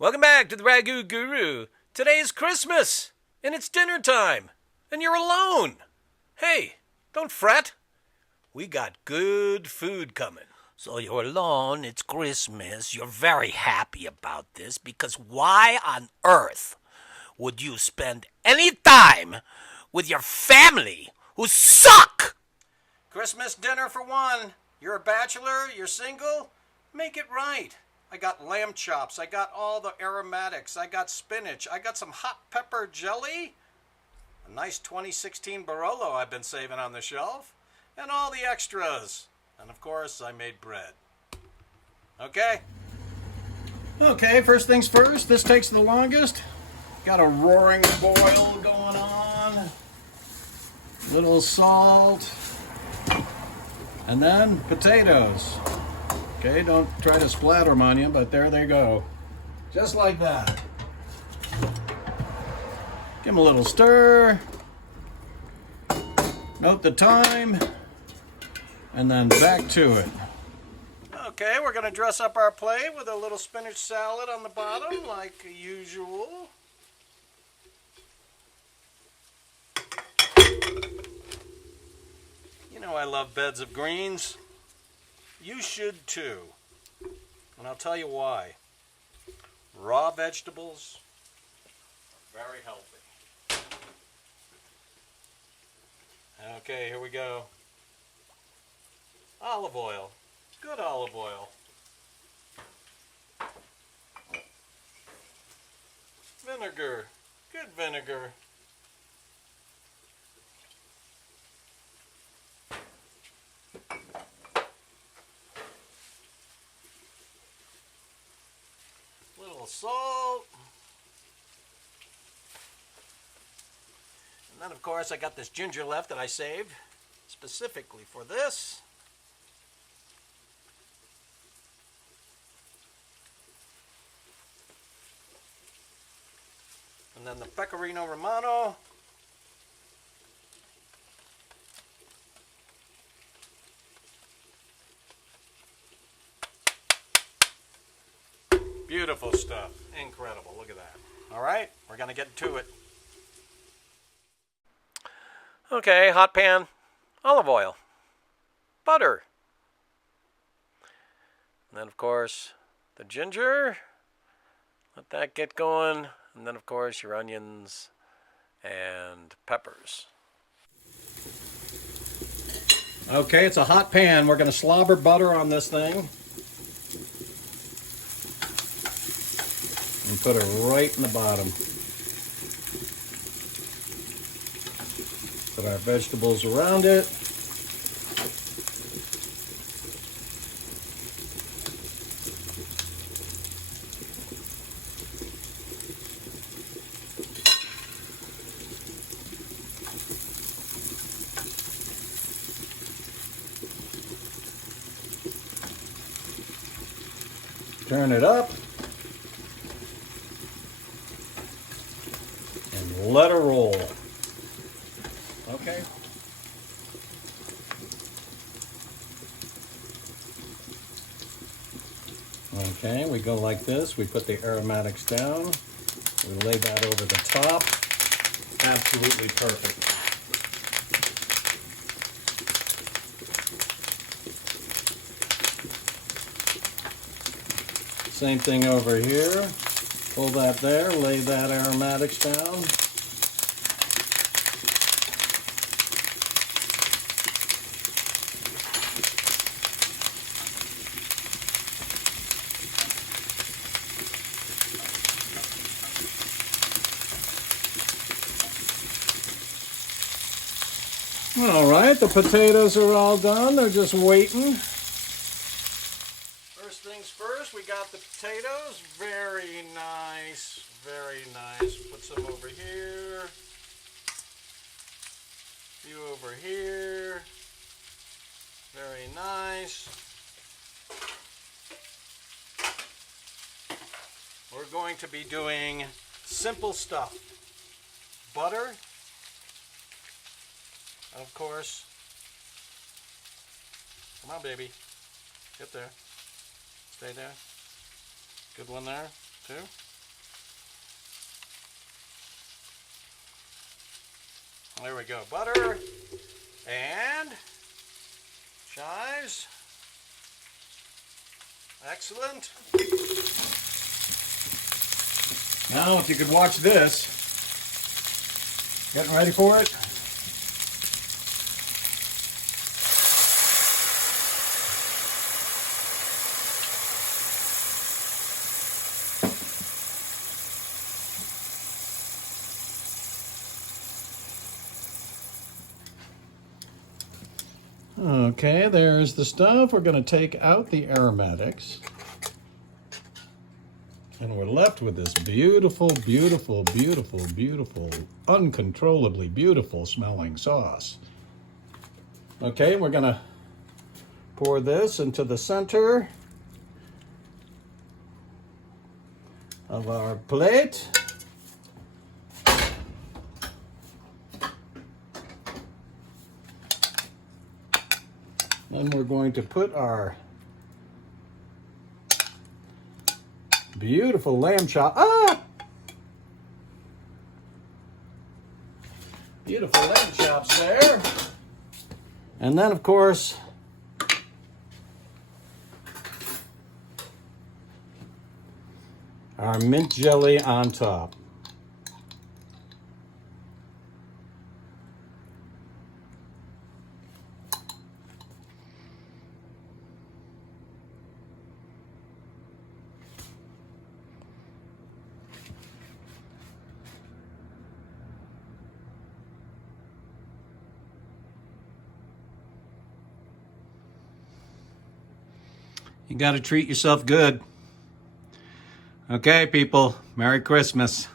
Welcome back to the Ragu Guru. Today is Christmas, and it's dinner time, and you're alone. Hey, don't fret. We got good food coming. So you're alone, it's Christmas, you're very happy about this, because why on earth would you spend any time with your family who suck? Christmas dinner for one. You're a bachelor, you're single, make it right. I got lamb chops, I got all the aromatics, I got spinach, I got some hot pepper jelly, a nice 2016 Barolo I've been saving on the shelf, and all the extras. And of course, I made bread. Okay? Okay, first things first, this takes the longest. Got a roaring boil going on. Little salt. And then potatoes. Okay, don't try to splatter them on you, but there they go. Just like that. Give them a little stir. Note the thyme. And then back to it. Okay, we're going to dress up our plate with a little spinach salad on the bottom, like usual. You know I love beds of greens. You should too. And I'll tell you why. Raw vegetables are very healthy. Okay, here we go. Olive oil. Good olive oil. Vinegar. Good vinegar. Little salt. And then of course I got this ginger left that I saved specifically for this. And then the Pecorino Romano. Beautiful stuff. Incredible. Look at that. All right, we're going to get to it. Okay, hot pan, olive oil, butter. And then, of course, the ginger. Let that get going. And then, of course, your onions and peppers. Okay, it's a hot pan. We're going to slobber butter on this thing. And put it right in the bottom. Put our vegetables around it. Turn it up and let it roll. Okay. Okay, we go like this. We put the aromatics down. We lay that over the top. Absolutely perfect. Same thing over here. Pull that there, lay that aromatics down. All right, the potatoes are all done. They're just waiting. First things first, we got the potatoes. Very nice, very nice. Put some over here. A few over here. Very nice. We're going to be doing simple stuff. Butter. And of course, come on baby, get there, stay there, good one there, too. There we go. Butter and chives. Excellent. Now, if you could watch this. Getting ready for it? Okay, there's the stuff. We're going to take out the aromatics. And we're left with this beautiful, beautiful, beautiful, beautiful, uncontrollably beautiful smelling sauce. Okay, we're going to pour this into the center of our plate. Then we're going to put our beautiful lamb chop. Beautiful lamb chops there. And then, of course, our mint jelly on top. You got to treat yourself good. Okay, people, Merry Christmas.